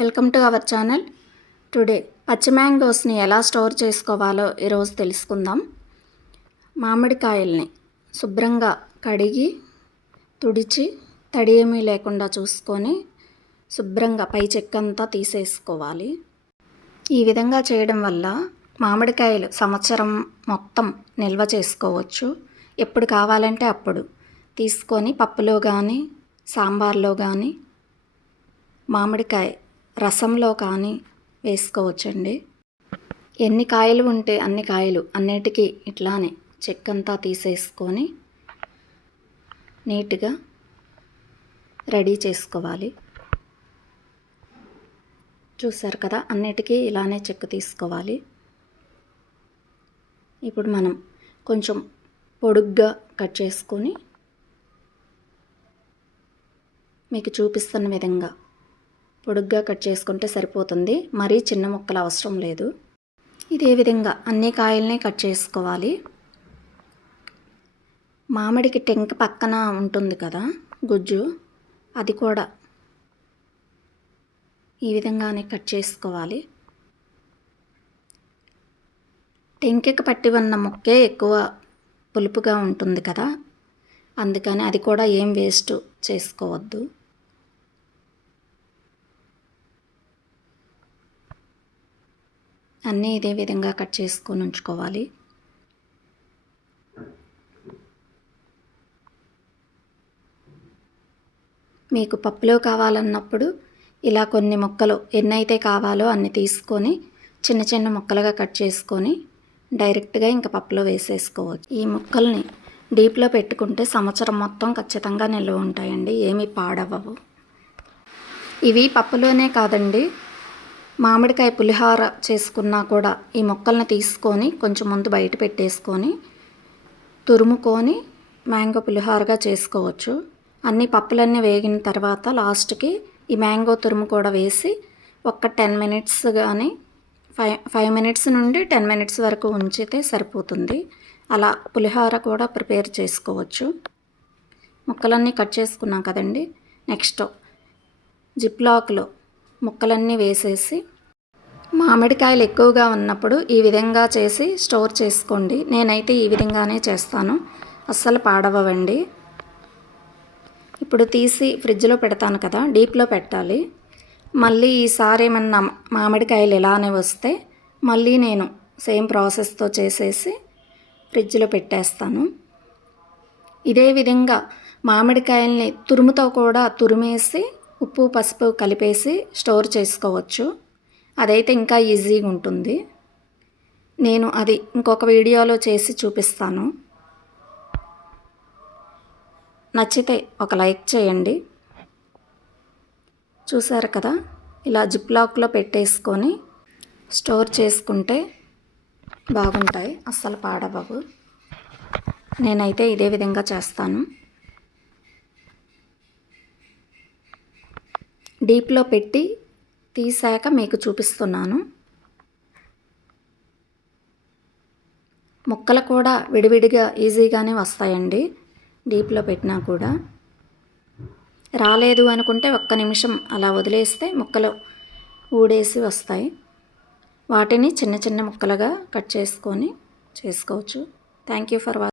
Welcome to our channel. Today పచ్చి మ్యాంగోస్ని ఎలా store చేసుకోవాలో ఈరోజు తెలుసుకుందాం. మామిడికాయల్ని శుభ్రంగా కడిగి తుడిచి తడి ఏమీ లేకుండా చూసుకొని శుభ్రంగా పై చెక్కంతా తీసేసుకోవాలి. ఈ విధంగా చేయడం వల్ల మామిడికాయలు సంవత్సరం మొత్తం నిల్వ చేసుకోవచ్చు. ఎప్పుడు కావాలంటే అప్పుడు తీసుకొని పప్పులో కానీ సాంబార్లో కానీ మామిడికాయ రసంలో కానీ వేసుకోవచ్చండి. ఎన్ని కాయలు ఉంటే అన్ని కాయలు అన్నిటికీ ఇట్లానే చెక్కంతా తీసేసుకొని నీట్గా రెడీ చేసుకోవాలి. చూసారు కదా, అన్నిటికీ ఇలానే చెక్కు తీసుకోవాలి. ఇప్పుడు మనం కొంచెం పొడుగ్గా కట్ చేసుకొని మీకు చూపిస్తున్న విధంగా పొడుగ్గా కట్ చేసుకుంటే సరిపోతుంది. మరీ చిన్న ముక్కలు అవసరం లేదు. ఇదే విధంగా అన్ని కాయల్ని కట్ చేసుకోవాలి. మామిడికి టెంక పక్కన ఉంటుంది కదా గుజ్జు, అది కూడా ఈ విధంగానే కట్ చేసుకోవాలి. టెంకెకి పట్టి ఉన్న ముక్కే ఎక్కువ పులుపుగా ఉంటుంది కదా, అందుకని అది కూడా ఏం వేస్ట్ చేసుకోవద్దు. అన్నీ ఇదే విధంగా కట్ చేసుకొని ఉంచుకోవాలి. మీకు పప్పులో కావాలన్నప్పుడు ఇలా కొన్ని ముక్కలు ఎన్నైతే కావాలో అన్ని తీసుకొని చిన్న చిన్న ముక్కలుగా కట్ చేసుకొని డైరెక్ట్గా ఇంకా పప్పులో వేసేసుకోవచ్చు. ఈ ముక్కల్ని డీప్లో పెట్టుకుంటే సంవత్సరం మొత్తం ఖచ్చితంగా నిల్వ ఉంటాయండి, ఏమీ పాడవవు. ఇవి పప్పులోనే కాదండి, మామిడికాయ పులిహోర చేసుకున్నా కూడా ఈ ముక్కల్ని తీసుకొని కొంచెం ముందు బయట పెట్టేసుకొని తురుముకొని మ్యాంగో పులిహోరగా చేసుకోవచ్చు. అన్ని పప్పులన్నీ వేగిన తర్వాత లాస్ట్కి ఈ మ్యాంగో తురుము కూడా వేసి ఒక 10 మినిట్స్ కానీ 5 మినిట్స్ నుండి 10 మినిట్స్ వరకు ఉంచితే సరిపోతుంది. అలా పులిహోర కూడా ప్రిపేర్ చేసుకోవచ్చు. ముక్కలన్నీ కట్ చేసుకున్నాం కదండి, నెక్స్ట్ జిప్లాక్లో ముక్కలన్నీ వేసేసి మామిడికాయలు ఎక్కువగా ఉన్నప్పుడు ఈ విధంగా చేసి స్టోర్ చేసుకోండి. నేనైతే ఈ విధంగానే చేస్తాను, అస్సలు పాడవండి. ఇప్పుడు తీసి ఫ్రిడ్జ్లో పెడతాను కదా, డీప్లో పెట్టాలి. మళ్ళీ ఈసారి ఏమన్నా మామిడికాయలు ఇలానే వస్తే మళ్ళీ నేను సేమ్ ప్రాసెస్తో చేసేసి ఫ్రిడ్జ్లో పెట్టేస్తాను. ఇదే విధంగా మామిడికాయల్ని తురుముతో కూడా తురిమేసి ఉప్పు పసుపు కలిపేసి స్టోర్ చేసుకోవచ్చు. అదైతే ఇంకా ఈజీగా ఉంటుంది. నేను అది ఇంకొక వీడియోలో చేసి చూపిస్తాను. నచ్చితే ఒక లైక్ చేయండి. చూసారు కదా, ఇలా జిప్లాక్లో పెట్టేసుకొని స్టోర్ చేసుకుంటే బాగుంటాయి, అస్సలు పాడవవు. నేనైతే ఇదే విధంగా చేస్తాను. డీప్లో పెట్టి తీసాక మీకు చూపిస్తున్నాను. ముక్కలు కూడా విడివిడిగా ఈజీగానే వస్తాయండి, డీప్లో పెట్టినా కూడా. రాలేదు అనుకుంటే ఒక్క నిమిషం అలా వదిలేస్తే ముక్కలు ఊడేసి వస్తాయి. వాటిని చిన్న చిన్న ముక్కలుగా కట్ చేసుకొని చేసుకోవచ్చు. Thank you for watching.